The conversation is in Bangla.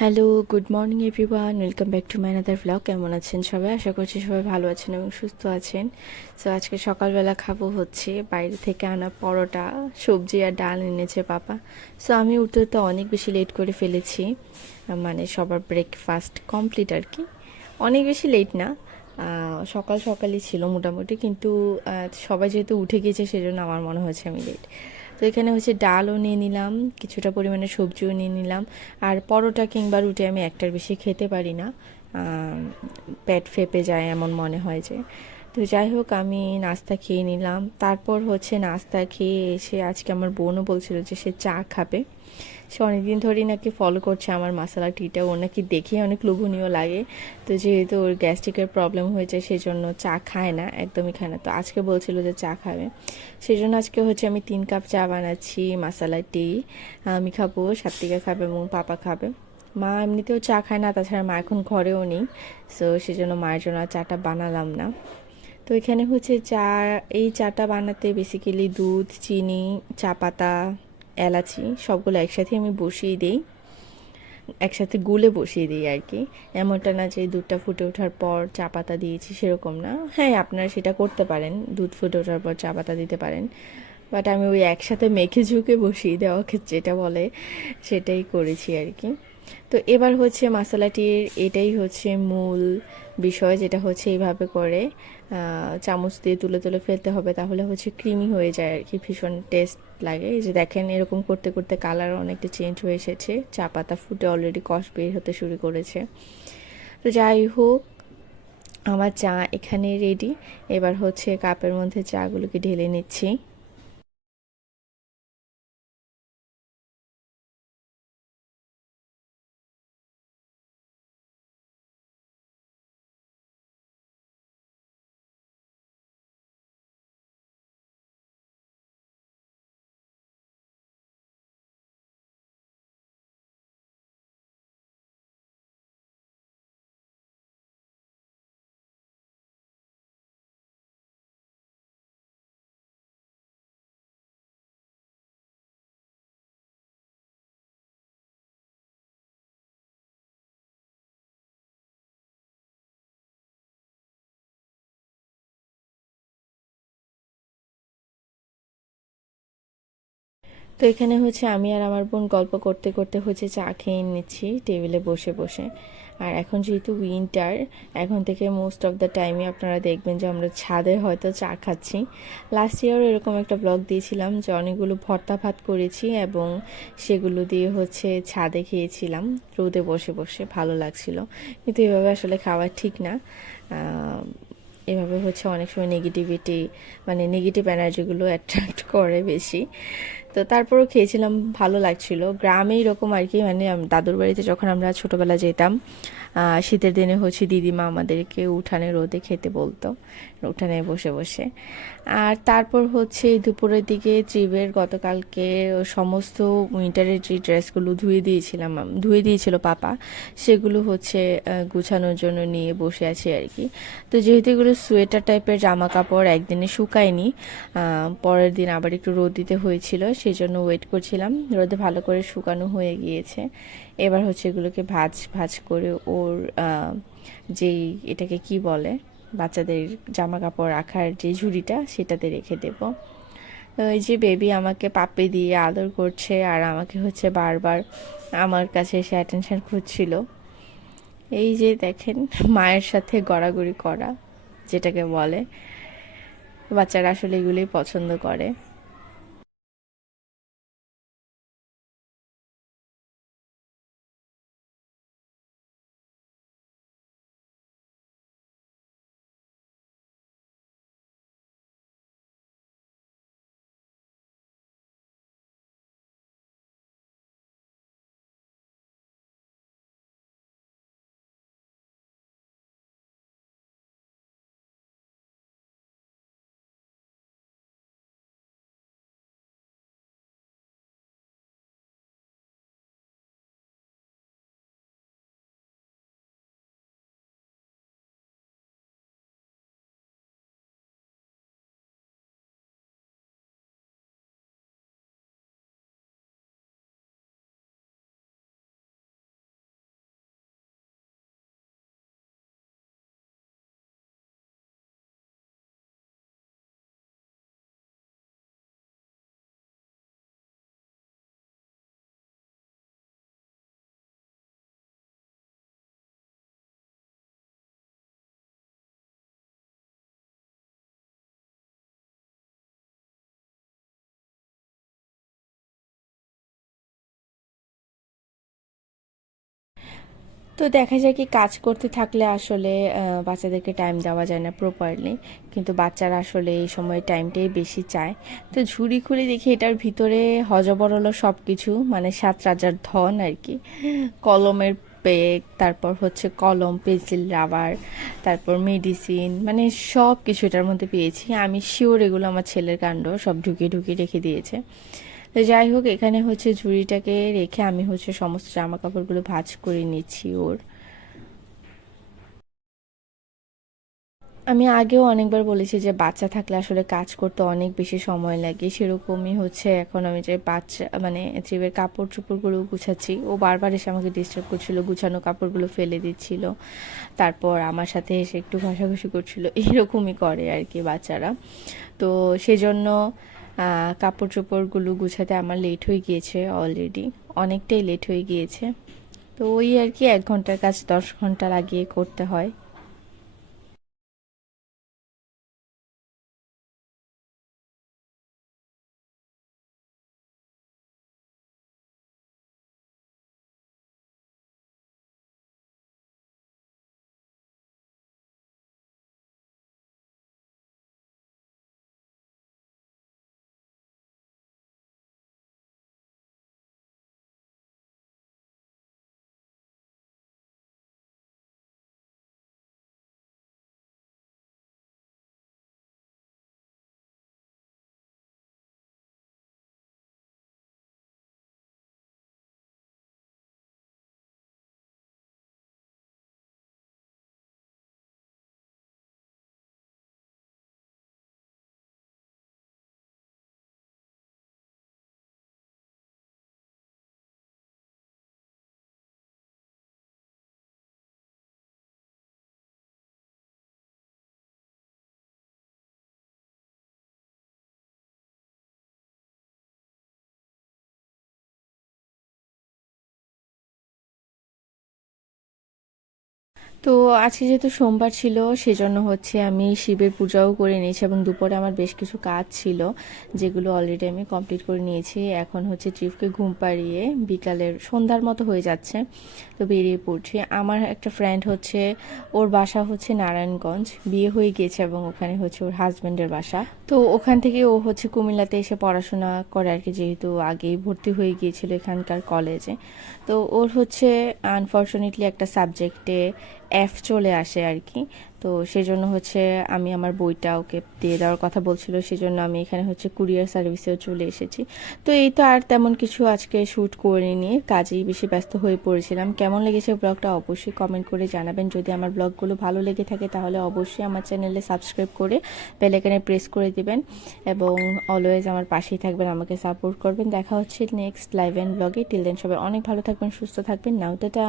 Hello good morning everyone welcome back to my another vlog কেমন আছেন সবাই? আশা করছি সবাই ভালো আছেন এবং সুস্থ আছেন। সো আজকে সকালবেলা খাব হচ্ছে বাইরে থেকে আনা পরোটা, সবজি আর ডাল এনেছে পাপা। সো আমি উঠতে উঠতে অনেক বেশি লেট করে ফেলেছি। মানে সবার ব্রেকফাস্ট কমপ্লিট আর কি। অনেক বেশি লেট না। সকাল সকালই ছিল মোটামুটি, কিন্তু সবাই যেহেতু উঠে গিয়েছে সেজন্য আমার মনে হয়েছে আমি লেট তো এখানে হচ্ছে ডালও নিয়ে নিলাম, কিছুটা পরিমাণে সবজিও নিয়ে নিলাম। আর পরোটা কিংবা রুটি আমি একটার বেশি খেতে পারি না। পেট ফেপে যায় এমন মনে হয় যে। তো যাই হোক, আমি নাস্তা খেয়ে নিলাম। তারপর হচ্ছে নাস্তা খেয়ে এসে আজকে আমার বোনও বলছিল যে সে চা খাবে। সে অনেকদিন ধরেই নাকি ফলো করছে আমার মশলা টিটা ওর নাকি দেখে অনেক লোভনীয় লাগে। তো যেহেতু ওর গ্যাস্ট্রিকের প্রবলেম হয়েছে সেই জন্য চা খায় না একদমই খায় না তো আজকে বলছিল যে চা খাবে। সেই জন্য আজকে হচ্ছে আমি তিন কাপ চা বানাচ্ছি মশলা টি আমি খাব, সাত্বিকা খাবে এবং পাপা খাবে। মা এমনিতেও চা খায় না, তাছাড়া মা এখন ঘরেও নেই। সো সেজন্য মায়ের জন্য চাটা বানালাম না। তো এখানে হচ্ছে চা, এই চাটা বানাতে বেসিক্যালি দুধ, চিনি, চা পাতা এলাচি, সবগুলো একসাথে আমি বসিয়ে দিই। একসাথে গুলে বসিয়ে দিই আর কি। এমনটা না যে দুধটা ফুটে ওঠার পর চা পাতা দিয়েছি সেরকম না। হ্যাঁ আপনারা সেটা করতে পারেন। দুধ ফুটে ওঠার পর চা পাতা দিতে পারেন। বাট আমি ওই একসাথে মেখে ঝুঁকে বসিয়ে দেওয়া যেটা বলে সেটাই করেছি আর কি। তো এবার হচ্ছে মশলাটির এটাই হচ্ছে মূল বিষয়, যেটা হচ্ছে এইভাবে করে চামচ দিয়ে তুলে তুলে ফেলতে হবে, তাহলে হচ্ছে ক্রিমি হয়ে যায় আর কি, ভীষণ টেস্ট লাগে। এই যে দেখেন, এরকম করতে করতে কালার অনেকটা চেঞ্জ হয়ে এসেছে, চা পাতা ফুটে অলরেডি কষ বের হতে শুরু করেছে। তো যাই হোক, আমার চা এখানে রেডি এবার হচ্ছে কাপের মধ্যে চাগুলোকে ঢেলে নিচ্ছি। তো এখানে হচ্ছে আমি আর আমার বোন গল্প করতে করতে হচ্ছে চা খেয়ে নিচ্ছি টেবিলে বসে বসে। আর এখন যেহেতু উইন্টার এখন থেকে মোস্ট অফ দ্য টাইমে আপনারা দেখবেন যে আমরা ছাদে হয়তো চা খাচ্ছি। লাস্ট ইয়ারও এরকম একটা ব্লগ দিয়েছিলাম যে অনেকগুলো ভর্তা ভাত করেছি এবং সেগুলো দিয়ে হচ্ছে ছাদে খেয়েছিলাম, রোদে বসে বসে, ভালো লাগছিল। কিন্তু এভাবে আসলে খাওয়া ঠিক না। এভাবে হচ্ছে অনেক সময় নেগেটিভিটি মানে নেগেটিভ এনার্জিগুলো অ্যাট্রাক্ট করে বেশি। তো তারপরও খেয়েছিলাম, ভালো লাগছিল। গ্রামে এরকম আর কি মানে দাদুর বাড়িতে যখন আমরা ছোটবেলা যেতাম শীতের দিনে হচ্ছে দিদিমা আমাদেরকে উঠানে রোদে খেতে বলতো, উঠানে বসে বসে। আর তারপর হচ্ছে দুপুরের দিকে ত্রিবের গতকালকে সমস্ত উইন্টারের যে ড্রেসগুলো ধুয়ে দিয়েছিলাম ধুয়ে দিয়েছিল পাপা, সেগুলো হচ্ছে গুছানোর জন্য নিয়ে বসে আছি আর কি। তো যেহেতু এগুলো সোয়েটার টাইপের জামা কাপড় একদিনে শুকায়নি পরের দিন আবার একটু রোদ দিতে হয়েছিল সেই জন্য ওয়েট করছিলাম। রোদে ভালো করে শুকানো হয়ে গিয়েছে। এবার হচ্ছে এগুলোকে ভাজ ভাজ করে ওর যেই এটাকে কি বলে? বাচ্চাদের জামা কাপড় রাখার যে ঝুড়িটা, সেটাতে রেখে দেব। ওই যে বেবি আমাকে পাপে দিয়ে আদর করছে আর আমাকে হচ্ছে বারবার আমার কাছে এসে অ্যাটেনশন খুঁজছিল। এই যে দেখেন, মায়ের সাথে গড়াগড়ি করা, যেটাকে বলে। বাচ্চারা আসলে এগুলোই পছন্দ করে। তো দেখা যায় কি কাজ করতে থাকলে আসলে বাচ্চাদেরকে টাইম দেওয়া যায় না প্রপারলি কিন্তু বাচ্চারা আসলে এই সময় টাইমটাই বেশি চায়। তো ঝুড়ি খুলে দেখি এটার ভিতরে হজবরল সব কিছু মানে সাত রাজার ধন আর কি। কলমের পেগ তারপর হচ্ছে কলম পেন্সিল রাবার তারপর মেডিসিন মানে সব কিছু এটার মধ্যে পেয়েছি। আমি শিওর এগুলো আমার ছেলের কাণ্ড সব ঢুকিয়ে ঢুকিয়ে রেখে দিয়েছে। তো যাই হোক, এখানে হচ্ছে ঝুড়িটাকে রেখে আমি হচ্ছে সমস্ত জামা কাপড়গুলো ভাজ করে নিচ্ছি ওর। আমি আগেও অনেকবার বলেছি যে বাচ্চা থাকলে আসলে কাজ করতে অনেক বেশি সময় লাগে। সেরকমই হচ্ছে এখন আমি যে বাচ্চা মানে ট্রিপের কাপড় চোপড়গুলো গুছাচ্ছি, ও বারবার এসে আমাকে ডিস্টার্ব করছিল, গুছানো কাপড়গুলো ফেলে দিচ্ছিল। তারপর আমার সাথে এসে একটু ঘষাঘষি করছিল, এরকমই করে আর কি বাচ্চারা। তো সেজন্য কাপড় চোপড়গুলো গুছাতে আমার লেট হয়ে গিয়েছে অলরেডি অনেকটাই লেট হয়ে গিয়েছে। তো ওই আর কি এক ঘণ্টার কাজ দশ ঘণ্টা লাগিয়ে করতে হয়। তো আজকে যেহেতু সোমবার ছিল, সেজন্য হচ্ছে আমি শিবের পূজাও করে নিয়েছি এবং দুপুরে আমার বেশ কিছু কাজ ছিল, যেগুলো অলরেডি আমি কমপ্লিট করে নিয়েছি। এখন হচ্ছে ট্রিপকে ঘুম পাড়িয়ে বিকালের সন্ধ্যার মতো হয়ে যাচ্ছে, তো বেরিয়ে পড়ছি। আমার একটা ফ্রেন্ড হচ্ছে, ওর বাসা হচ্ছে নারায়ণগঞ্জ, বিয়ে হয়ে গিয়েছে এবং ওখানে হচ্ছে ওর হাজব্যান্ডের বাসা। তো ওখান থেকে ও হচ্ছে কুমিল্লাতে এসে পড়াশোনা করে আর কি, যেহেতু আগেই ভর্তি হয়ে গিয়েছিল এখানকার কলেজে তো ওর হচ্ছে আনফর্চুনেটলি একটা সাবজেক্টে এফ চলে আসে আর কি তো সেজন্য হচ্ছে আমি আমার বইটা ওকে দিয়ে দেওয়ার কথা বলছিল, সেজন্য আমি এখানে হচ্ছে কুরিয়ার সার্ভিসেও চলে এসেছি। তো এই তো আর তেমন কিছু আজকে শ্যুট করে নিয়ে কাজেই বেশি ব্যস্ত হয়ে পড়েছিলাম। কেমন লেগেছে ব্লগটা অবশ্যই কমেন্ট করে জানাবেন। যদি আমার ব্লগগুলো ভালো লেগে থাকে তাহলে অবশ্যই আমার চ্যানেলে সাবস্ক্রাইব করে বেলাইকানে প্রেস করে দিবেন এবং অলওয়েজ আমার পাশেই থাকবেন, আমাকে সাপোর্ট করবেন। দেখা হচ্ছে নেক্সট লাইভ অ্যান্ড ব্লগে টিল দেন সবাই অনেক ভালো থাকবেন, সুস্থ থাকবেন। Now, tata.